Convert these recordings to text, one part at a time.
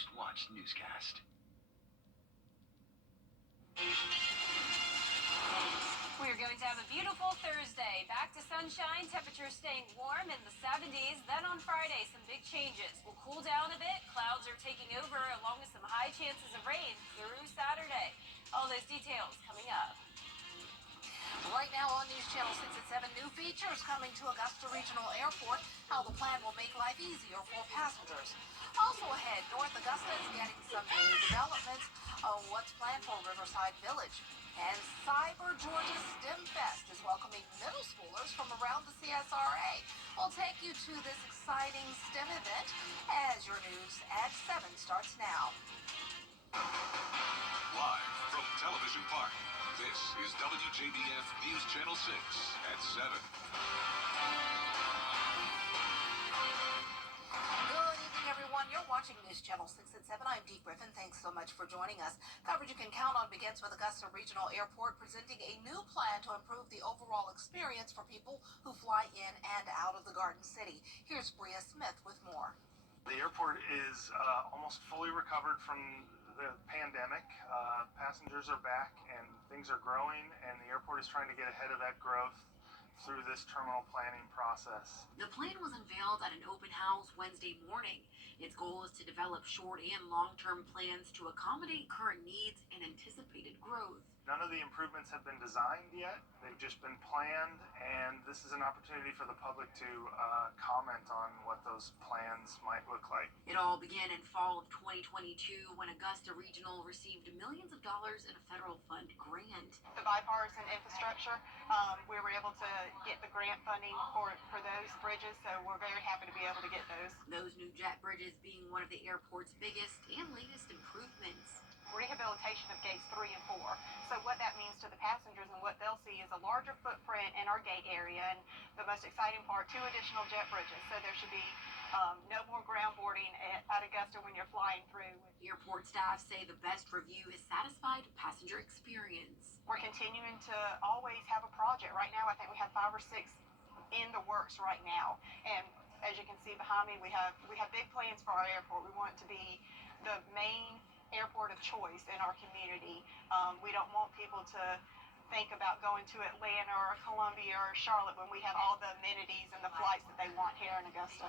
most watched newscast. We're going to have a beautiful Thursday. Back to sunshine, temperatures staying warm in the 70s. Then on Friday, some big changes. We'll cool down a bit. Clouds are taking over along with some high chances of rain through Saturday. All those details coming up. Right now on News Channel 6 at 7, new features coming to Augusta Regional Airport, how the plan will make life easier for passengers. Also ahead, North Augusta is getting some new developments on what's planned for Riverside Village. And Cyber Georgia STEM Fest is welcoming middle schoolers from around the CSRA. We'll take you to this exciting STEM event as your news at 7 starts now. Live from Television Park, this is WJBF News Channel 6 at 7. Good evening, everyone. You're watching News Channel 6 at 7. I'm Dee Griffin. Thanks so much for joining us. Coverage you can count on begins with Augusta Regional Airport presenting a new plan to improve the overall experience for people who fly in and out of the Garden City. Here's Bria Smith with more. The airport is almost fully recovered from the pandemic. Passengers are back and things are growing, and the airport is trying to get ahead of that growth through this terminal planning process. The plan was unveiled at an open house Wednesday morning. Its goal is to develop short and long-term plans to accommodate current needs and anticipated growth. None of the improvements have been designed yet. They've just been planned, and this is an opportunity for the public to comment on what those plans might look like. It all began in fall of 2022 when Augusta Regional received millions of dollars in a federal fund grant. The bipartisan infrastructure, we were able to get the grant funding for those bridges, so we're very happy to be able to get those. Those new jet bridges being one of the airport's biggest and latest improvements. Rehabilitation of gates 3 and 4. So what that means to the passengers and what they'll see is a larger footprint in our gate area, and the most exciting part, 2 additional jet bridges. So there should be no more ground boarding at Augusta when you're flying through. Airport staff say the best review is satisfied passenger experience. We're continuing to always have a project. Right now, I think we have 5 or 6 in the works right now. And as you can see behind me, we have big plans for our airport. We want it to be the main airport of choice in our community. We don't want people to think about going to Atlanta or Columbia or Charlotte when we have all the amenities and the flights that they want here in Augusta.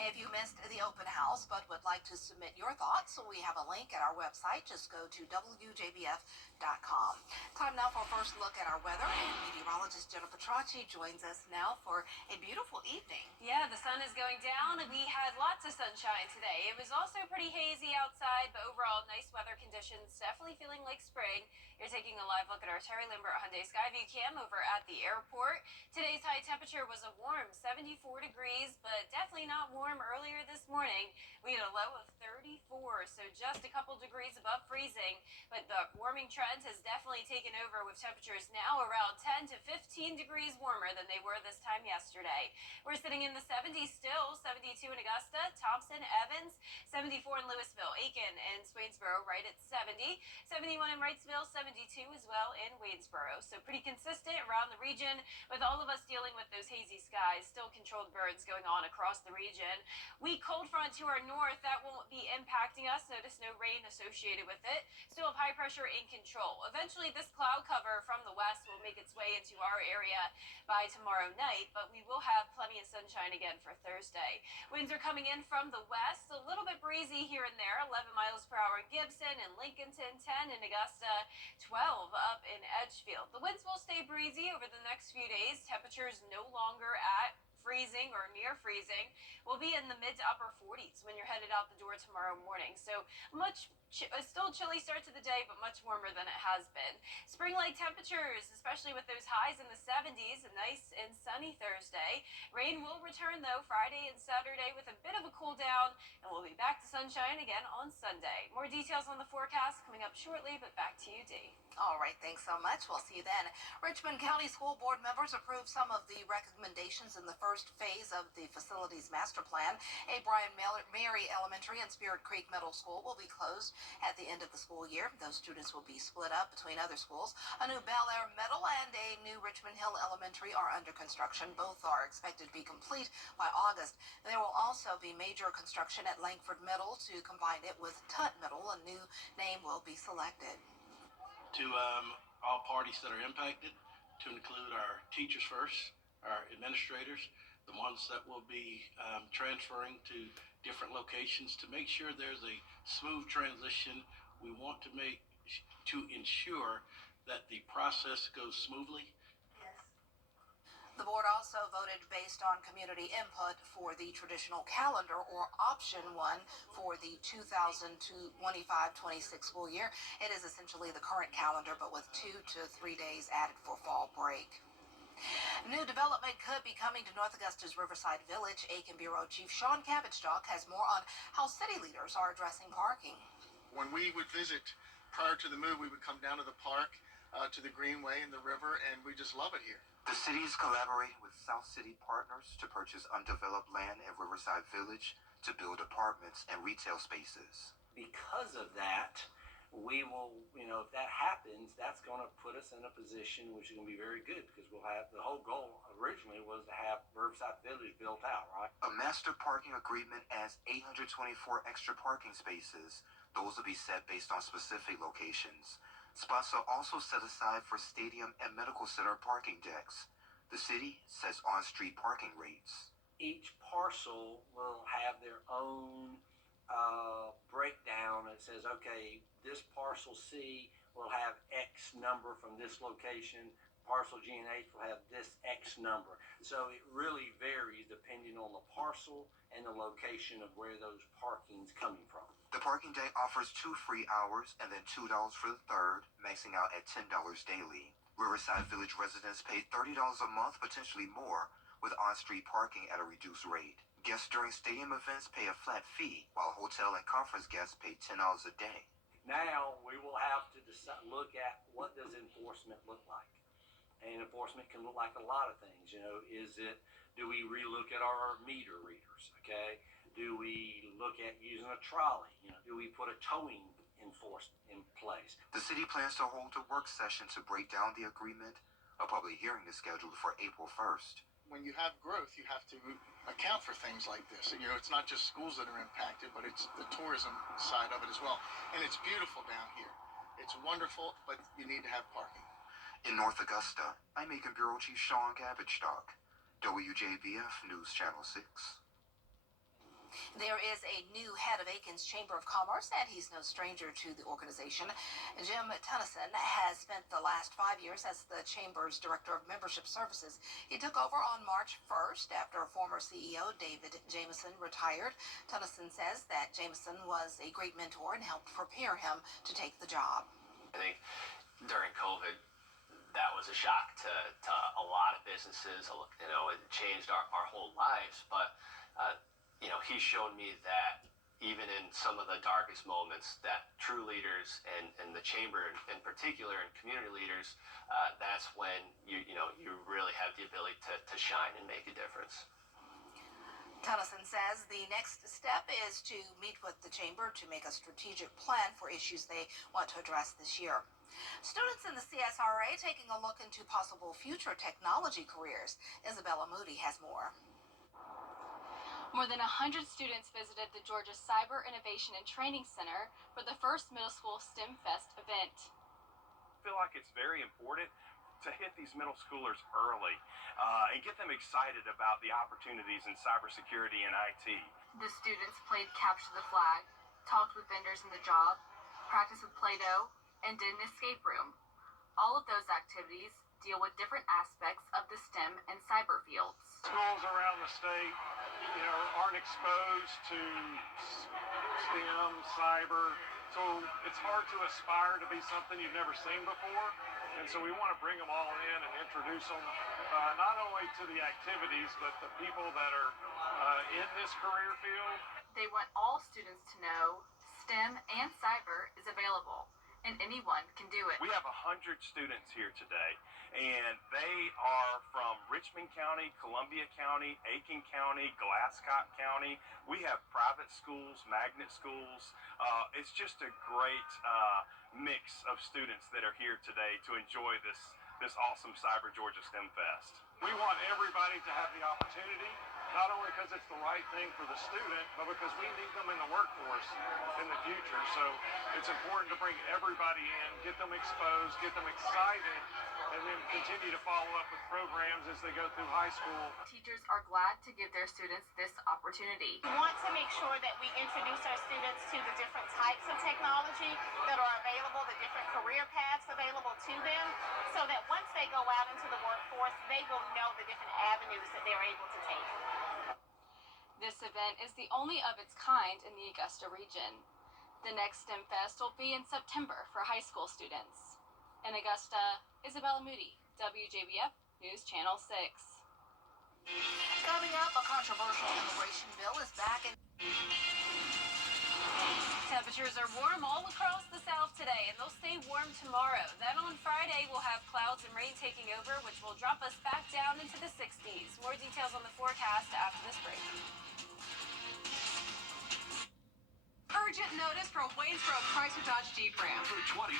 If you missed the open house but would like to submit your thoughts, we have a link at our website. Just go to WJBF.com. Time now for a first look at our weather, and meteorologist Jennifer Tracci joins us now for a beautiful evening. Yeah, the sun is going down. We had lots of sunshine today. It was also pretty hazy outside, but overall nice weather conditions. Definitely feeling like spring. You're taking a live look at our Terry Lambert Hyundai Skyview cam over at the airport. Today's high temperature was a warm 74 degrees, but definitely not warm earlier this morning. We had a low of 34, so just a couple degrees above freezing, but the warming trend has definitely taken over with temperatures now around 10 to 15 degrees warmer than they were this time yesterday. We're sitting in the 70s still, 72 in Augusta, Thompson, Evans, 74 in Louisville, Aiken, and Swainsboro right at 70, 71 in Wrightsville, 72 as well in Waynesboro. So pretty consistent around the region with all of us dealing with those hazy skies, still controlled birds going on across the region. Weak cold front to our north, that won't be impacting us. Notice no rain associated with it. Still have high pressure in control. Eventually this cloud cover from the west will make its way into our area by tomorrow night, but we will have plenty of sunshine again for Thursday. Winds are coming in from the west, a little bit breezy here and there, 11 miles per hour in Gibson and Lincolnton, 10 in Augusta, 12 up in Edgefield. The winds will stay breezy over the next few days. Temperatures no longer at freezing or near freezing. Will be in the mid to upper 40s when you're headed out the door tomorrow morning. So still chilly start to the day, but much warmer than it has been. Spring-like temperatures, especially with those highs in the 70s, a nice and sunny Thursday. Rain will return though Friday and Saturday with a bit of a cool down, and we'll be back to sunshine again on Sunday. More details on the forecast coming up shortly, but back to you, Dee. All right, thanks so much. We'll see you then. Richmond County School Board members approved some of the recommendations in the first phase of the facilities master plan. A Bryan Mary Elementary and Spirit Creek Middle School will be closed At the end of the school year, those students will be split up between other schools. A new Bel Air Middle and a new Richmond Hill Elementary are under construction. Both are expected to be complete by August. There will also be major construction at Langford Middle to combine it with Tutt Middle. A new name will be selected. To all parties that are impacted, to include our teachers first, our administrators, the ones that will be transferring to different locations, to make sure there's a smooth transition. We want to ensure that the process goes smoothly. The board also voted based on community input for the traditional calendar, or option 1, for the 2025-26 school year. It is essentially the current calendar, but with 2 to 3 days added for fall break. New development could be coming to North Augusta's Riverside Village. Aiken Bureau Chief Sean Cabbage-Stock has more on how city leaders are addressing parking. When we would visit prior to the move, we would come down to the park, to the Greenway and the river, and we just love it here. The city is collaborating with South City Partners to purchase undeveloped land in Riverside Village to build apartments and retail spaces. Because of that, we will, if that happens, that's going to put us in a position which is going to be very good, because we'll have, the whole goal originally was to have Riverside Village built out, right? A master parking agreement adds 824 extra parking spaces. Those will be set based on specific locations. Spots are also set aside for stadium and medical center parking decks. The city sets on-street parking rates. Each parcel will have their own breakdown. It says, okay, this parcel C will have X number from this location. Parcel G and H will have this X number. So it really varies depending on the parcel and the location of where those parking's coming from. The parking deck offers 2 free hours and then $2 for the third, maxing out at $10 daily. Riverside Village residents pay $30 a month, potentially more, with on-street parking at a reduced rate. Guests during stadium events pay a flat fee, while hotel and conference guests pay $10 a day. Now we will have to look at, what does enforcement look like? And enforcement can look like a lot of things. Do we relook at our meter readers? Okay. Do we look at using a trolley? Do we put a towing enforcement in place? The city plans to hold a work session to break down the agreement. A public hearing is scheduled for April 1st. When you have growth, you have to account for things like this. It's not just schools that are impacted, but it's the tourism side of it as well. And it's beautiful down here. It's wonderful, but you need to have parking. In North Augusta, I'm Aiken Bureau Chief Sean Cabbage-Stock, WJBF News Channel 6. There is a new head of Aiken's Chamber of Commerce, and he's no stranger to the organization. Jim Tennyson has spent the last 5 years as the Chamber's Director of Membership Services. He took over on March 1st after former CEO David Jameson retired. Tennyson says that Jameson was a great mentor and helped prepare him to take the job. I think during COVID, that was a shock to a lot of businesses. It changed our whole lives, but he showed me that even in some of the darkest moments, that true leaders and the chamber in particular, and community leaders, that's when you really have the ability to shine and make a difference. Tennyson says the next step is to meet with the chamber to make a strategic plan for issues they want to address this year. Students in the CSRA taking a look into possible future technology careers. Isabella Moody has more. More than 100 students visited the Georgia Cyber Innovation and Training Center for the first middle school STEM Fest event. I feel like it's very important to hit these middle schoolers early and get them excited about the opportunities in cybersecurity and IT. The students played Capture the Flag, talked with vendors in the job, practiced with Play-Doh, and did an escape room. All of those activities deal with different aspects of the STEM and cyber fields. Schools around the state, aren't exposed to STEM, cyber, so it's hard to aspire to be something you've never seen before. And so we want to bring them all in and introduce them not only to the activities, but the people that are in this career field. They want all students to know STEM and cyber is available, and anyone can do it. We have 100 students here today, and they are from Richmond County, Columbia County, Aiken County, Glasscock County. We have private schools, magnet schools. It's just a great mix of students that are here today to enjoy this awesome Cyber Georgia STEM Fest. We want everybody to have the opportunity, not only because it's the right thing for the student, but because we need them in the workforce in the future. So it's important to bring everybody in, get them exposed, get them excited, and then continue to follow up with programs as they go through high school. Teachers are glad to give their students this opportunity. We want to make sure that we introduce our students to the different types of technology that are available, the different career paths available to them, so that once they go out into the workforce, they will know the different avenues that they're able to take. This event is the only of its kind in the Augusta region. The next STEM Fest will be in September for high school students. In Augusta, Isabella Moody, WJBF News Channel 6. Coming up, a controversial immigration bill is back in. Temperatures are warm all across the South today, and they'll stay warm tomorrow. Then on Friday, we'll have clouds and rain taking over, which will drop us back down into the 60s. More details on the forecast after this break. Urgent notice from Waynesboro Chrysler Dodge Jeep Ram. The 2023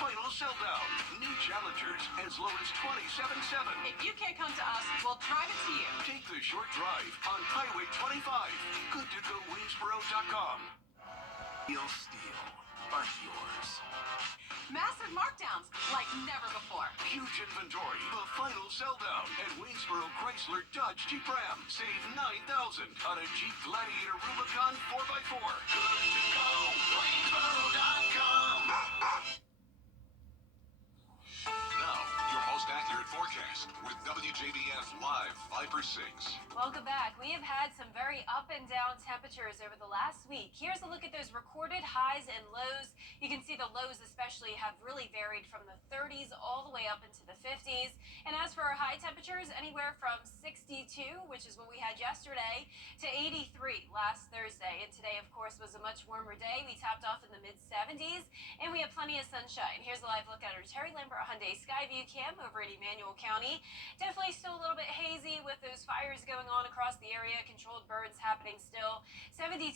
final sell-down. New Challengers as low as $27,700. If you can't come to us, we'll drive it to you. Take the short drive on Highway 25. Good to go Waynesboro.com. Real steel. Aren't yours. Massive markdowns like never before. Huge inventory. The final sell-down at Waynesboro Chrysler Dodge Jeep Ram. Save $9,000 on a Jeep Gladiator Rubicon 4x4. Good to go Waynesboro.com. Now, your most accurate forecast with WJBF Live 5/6. Welcome back. We have had some very up and down temperatures over the last week. Here's a look at those recorded highs and lows. You can see the lows especially have really varied from the 30s all the way up into the 50s. And as for our high temperatures, anywhere from 62, which is what we had yesterday, to 83 last Thursday. And today, of course, was a much warmer day. We topped off in the mid-70s, and we have plenty of sunshine. Here's a live look at our Terry Lambert Hyundai Skyview cam over in Emmanuel County. Definitely still a little bit hazy with those fires going on across the area. Controlled burns happening still. 72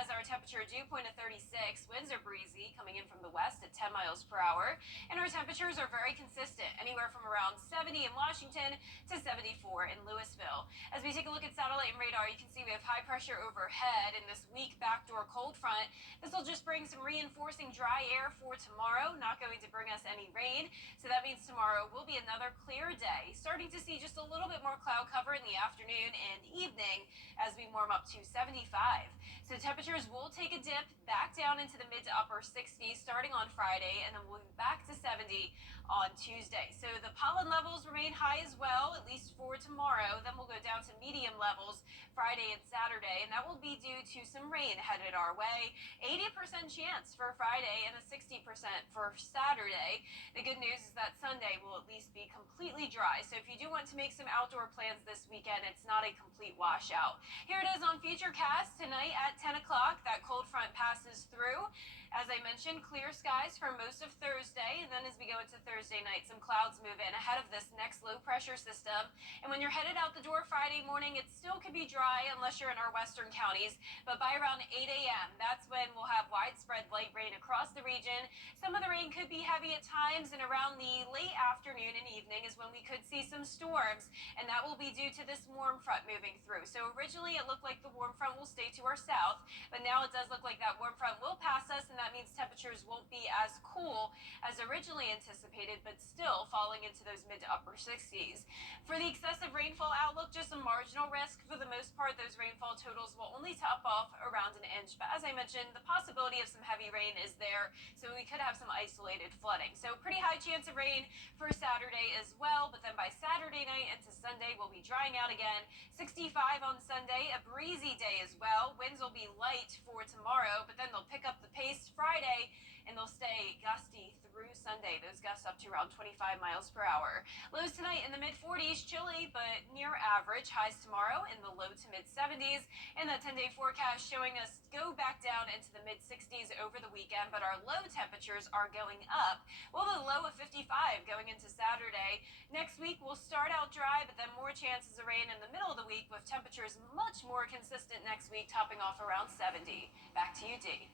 as our temperature, dew point of 36. Winds are breezy coming in from the west at 10 miles per hour. And our temperatures are very consistent, anywhere from around 70 in Washington to 74 in Louisville. As we take a look at satellite and radar, you can see we have high pressure overhead in this weak backdoor cold front. This will just bring some reinforcing dry air for tomorrow, not going to bring us any rain. So that means tomorrow will be another clear day. Starting to see just a little bit more cloud cover in the afternoon and evening as we warm up to 75. So temperatures will take a dip back down into the mid to upper 60s starting on Friday, and then we'll be back to 70 on Tuesday. So the pollen levels remain high as well, at least for tomorrow. Then we'll go down to medium levels Friday and Saturday, and that will be due to some rain headed our way. 80% chance for Friday and a 60% for Saturday. The good news is that Sunday will at least be completely dry. So if you do want to make some outdoor plans this weekend, it's not a complete washout. Here it is on Futurecast tonight at 10 o'clock. That cold front passes through. As I mentioned, clear skies for most of Thursday, and then as we go into Thursday night, some clouds move in ahead of this next low pressure system. And when you're headed out the door Friday morning, it still could be dry unless you're in our western counties, but by around 8 a.m., that's when we'll have widespread light rain across the region. Some of the rain could be heavy at times, and around the late afternoon and evening is when we could see some storms, and that will be due to this warm front moving through. So originally it looked like the warm front will stay to our south, but now it does look like that warm front will pass us, and that means temperatures won't be as cool as originally anticipated, but still falling into those mid to upper 60s. For the excessive rainfall outlook, just a marginal risk. For the most part, those rainfall totals will only top off around an inch, but as I mentioned, the possibility of some heavy rain is there, so we could have some isolated flooding. So pretty high chance of rain for Saturday as well, but then by Saturday night into Sunday, we'll be drying out again. 65 on Sunday, a breezy day as well. Winds will be light for tomorrow, but then they'll pick up the pace Friday and they'll stay gusty through Sunday. Those gusts up to around 25 miles per hour. Lows tonight in the mid-40s, chilly but near average. Highs tomorrow in the low to mid-70s. And that 10-day forecast showing us go back down into the mid-60s over the weekend, but our low temperatures are going up. We'll have a low of 55 going into Saturday. Next week we'll start out dry, but then more chances of rain in the middle of the week with temperatures much more consistent next week, topping off around 70. Back to you, Dee.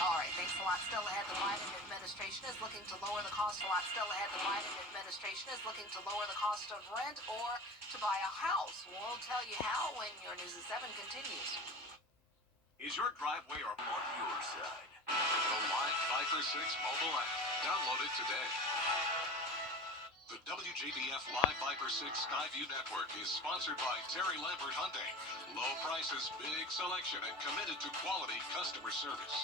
All right, thanks a lot. Still ahead, the Biden administration is looking to lower the cost. A lot still ahead, the Biden administration is looking to lower the cost of rent or to buy a house. We'll tell you how when your News at 7 continues. Is your driveway or on your side? The Live 5 for 6 mobile app. Download it today. The WJBF Live 5 for 6 Skyview Network is sponsored by Terry Lambert Hyundai. Low prices, big selection, and committed to quality customer service.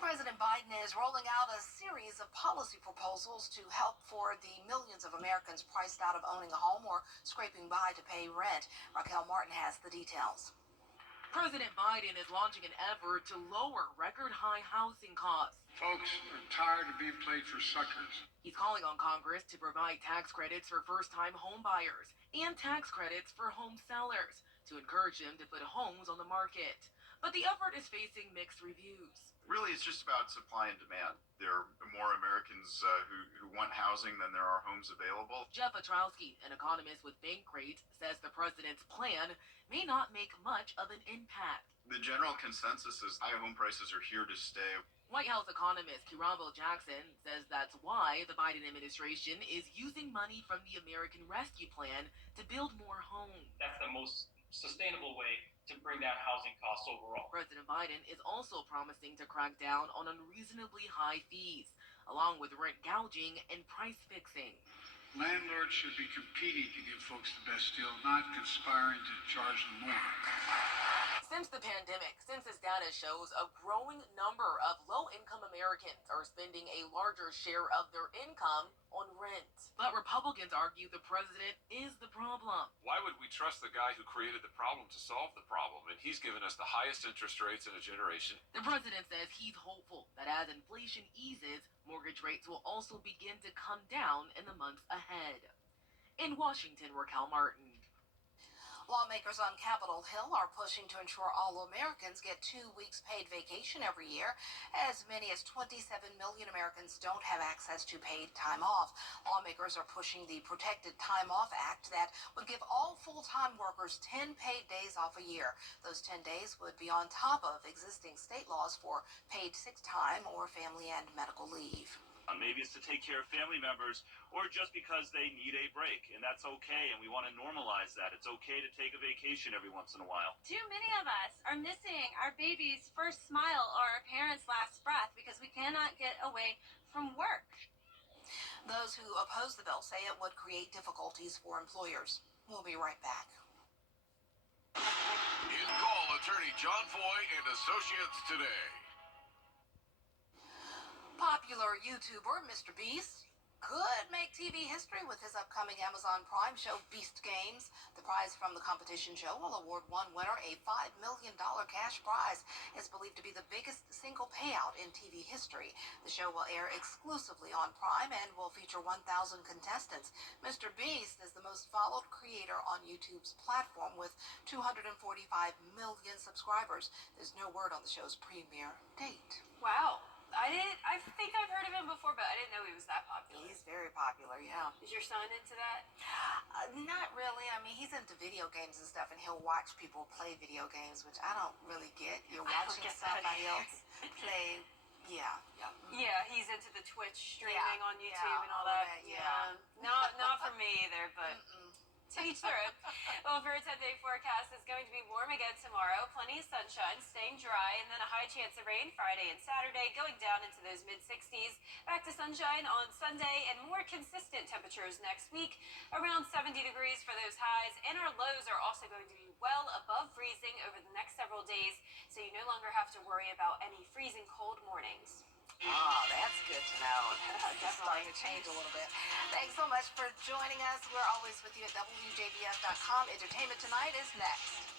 President Biden is rolling out a series of policy proposals to help for the millions of Americans priced out of owning a home or scraping by to pay rent. Raquel Martin has the details. President Biden is launching an effort to lower record-high housing costs. Folks are tired of being played for suckers. He's calling on Congress to provide tax credits for first-time home buyers and tax credits for home sellers to encourage them to put homes on the market. But the effort is facing mixed reviews. Really, it's just about supply and demand. There are more Americans who want housing than there are homes available. Jeff Petrowski, an economist with Bankrate, says the president's plan may not make much of an impact. The general consensus is high home prices are here to stay. White House economist Kirambo Jackson says that's why the Biden administration is using money from the American Rescue Plan to build more homes. That's the most sustainable way to bring down housing costs overall. President Biden is also promising to crack down on unreasonably high fees, along with rent gouging and price fixing. Landlords should be competing to give folks the best deal, not conspiring to charge them more. Since the pandemic, census data shows a growing number of low-income Americans are spending a larger share of their income on rent. But Republicans argue the president is the problem. Why would we trust the guy who created the problem to solve the problem? And he's given us the highest interest rates in a generation. The president says he's hopeful that as inflation eases, mortgage rates will also begin to come down in the months ahead. In Washington, Raquel Martin. Lawmakers on Capitol Hill are pushing to ensure all Americans get 2 weeks paid vacation every year. As many as 27 million Americans don't have access to paid time off. Lawmakers are pushing the Protected Time Off Act that would give all full-time workers 10 paid days off a year. Those 10 days would be on top of existing state laws for paid sick time or family and medical leave. Maybe it's to take care of family members or just because they need a break, and that's okay, and we want to normalize that. It's okay to take a vacation every once in a while. Too many of us are missing our baby's first smile or our parents' last breath because we cannot get away from work. Those who oppose the bill say it would create difficulties for employers. We'll be right back. In call attorney John Foy and Associates today. Popular YouTuber Mr. Beast could make TV history with his upcoming Amazon Prime show Beast Games. The prize from the competition show will award one winner a $5 million cash prize. It's believed to be the biggest single payout in TV history. The show will air exclusively on Prime and will feature 1,000 contestants. Mr. Beast is the most followed creator on YouTube's platform with 245 million subscribers. There's no word on the show's premiere date. Wow. I think I've heard of him before, but I didn't know he was that popular. He's very popular, yeah. Is your son into that? Not really. I mean, he's into video games and stuff, and he'll watch people play video games, which I don't really get. You're watching somebody else play. Yeah. Yeah, he's into the Twitch streaming on YouTube and all that. Yeah. Not for me either, but to each their own. Well, for a 10-day forecast, it's going to be warm again tomorrow. Plenty of sunshine, staying dry, and then a high chance of rain Friday and Saturday, going down into those mid-60s. Back to sunshine on Sunday, and more consistent temperatures next week, around 70 degrees for those highs. And our lows are also going to be well above freezing over the next several days, so you no longer have to worry about any freezing cold mornings. That's good to know. It's starting to change a little bit. Thanks so much for joining us. We're always with you at WJBF.com. Entertainment Tonight is next.